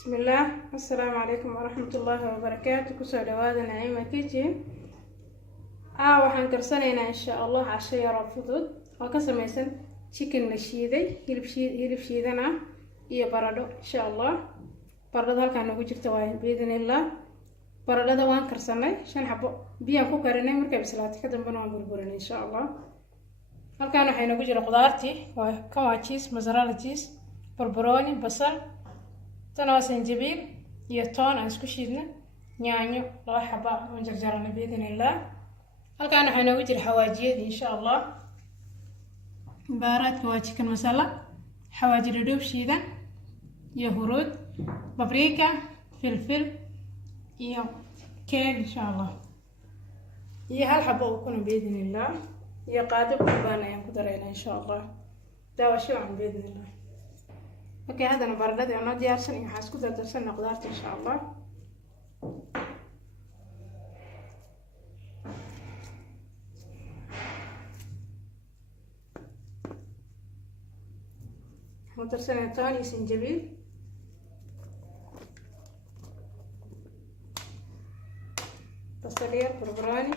بسم الله. السلام عليكم ورحمة الله وبركاته. كسر دوادة نعيمة كيتشن. waxaan karsanaynaa insha Allah casho yar oo fudud oo ka samaysan chicken la shiiday, hilib shiidan ah iyo baradho insha Allah. baradhada halkaan nagu jirta waa biidinillah. baradhada waan karsanay 5 xabo biyo ku karinay markay bislaato ka dambana waan burburinay insha Allah. halkaan waxay nagu jira qudaartii waa cheese, mozzarella cheese, barbarooni, basal, tanaa sanjabiil iyo toon aan isku shiidnay, yaanyo 2 xabo oo jarjaranay biidinillah. halkaan waxay nagu jira xawaajiyada insha Allah. baaraadka waa chicken masala, xawaaji dhadhoob shiidan iyo huruud, paprika, filfil iyo keen insha Allah. iyo hal xabo oo kuna biidinillah iyo qaado baan ayaan ku dareynaa insha Allah. daawasho aan biidinillah. okay, hadana baradhada oo diyaarsan iyo waxaan isku dardarsanaa qudaarta insha Allah. وترسلنا تاني سنجبيل، بصلية، بربراني،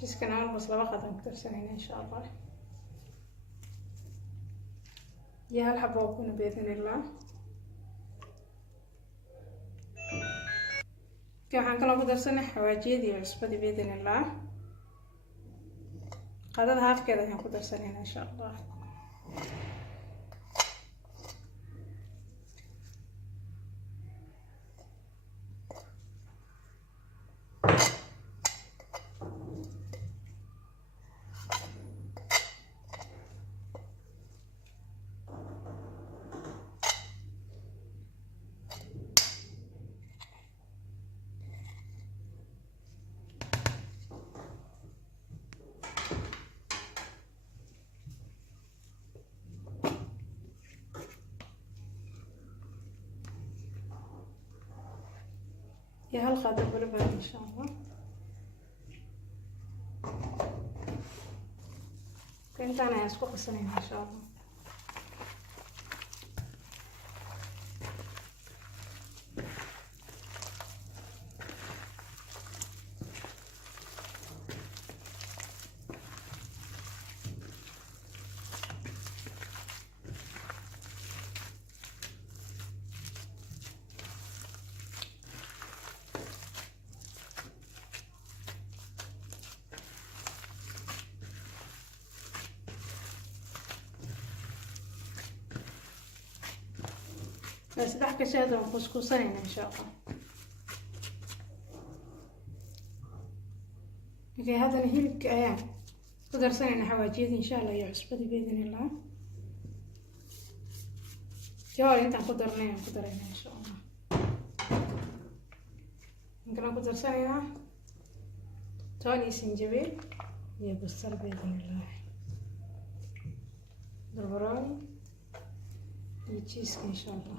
جيس كنال بصلة وقتا ترسلنا إن شاء الله. يا هل حبوا يكونوا بإذن الله. كيف حنقول لكم درسنا حواجيد يعصبدي بإذن الله. قدر هاف كذا هنقول درسنا إن شاء الله. يا هل خاطر بلبن إن شاء الله. كنت أنا أسكق السنين إن شاء الله. بس بحكي شادة وخسكوسين إن شاء الله. اوكي، هذا نهيلك أيام قدر سنة حواجيد إن شاء الله يعصبدي بإذن الله. جوال أنت قدرنا إن شاء الله. ممكن قدر سنة توني سنجبيل يبصر بإذن الله. بربراني يتشيسك إن شاء الله.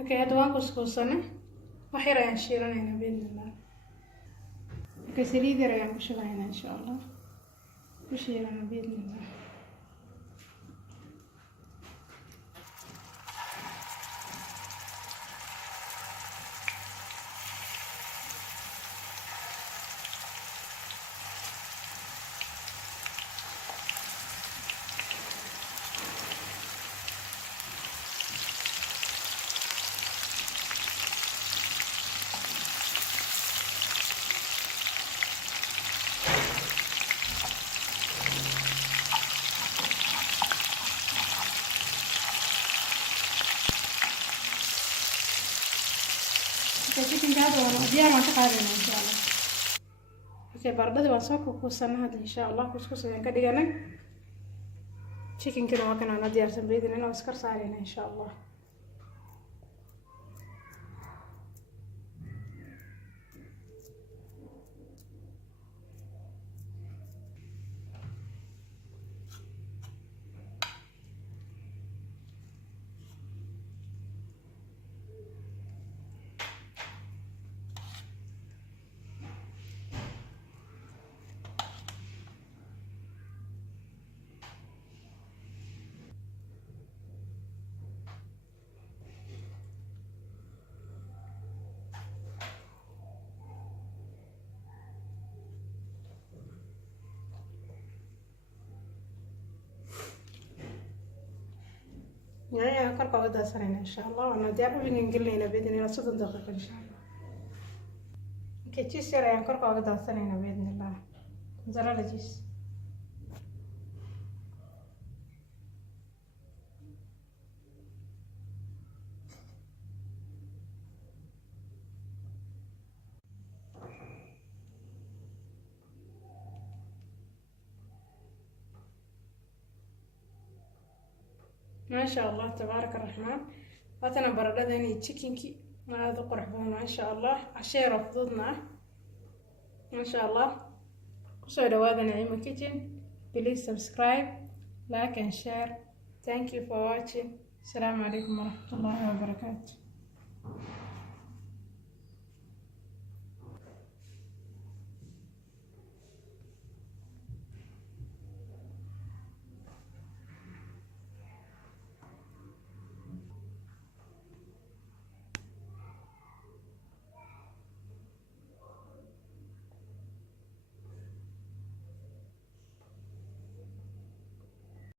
اوكي، هذا وان كسكوسنا وحيرا ينشيرنا بإذن الله. اوكي، سريدي رايح وشغلنا إن شاء الله وشيرنا بإذن الله. chicken هذا وانا ديار ما تقارنه ان شاء الله. اوكي برددي waan soo kuusanaa hadda insha Allah kuskus ayaan ka dhiganay chicken kana waa kana aan diyaarsan baydin inaan iskar saarayna insha Allah. يعني كركو ودا سرينا ان شاء الله وانا ديار وين نقلنا باذن الله 60 دقيقه ان شاء الله. اوكي تشيس يعني كركو ودا سرينا باذن الله زرا لجيس. ما شاء الله تبارك الرحمن. واتنا برددني تشيكنكي هذا قرح بدنا ان شاء الله عشان رفضنا ما شاء الله. كسو دواada نعيمة كيتشن. Please subscribe, like and share. Thank you for watching. السلام عليكم ورحمة الله وبركاته.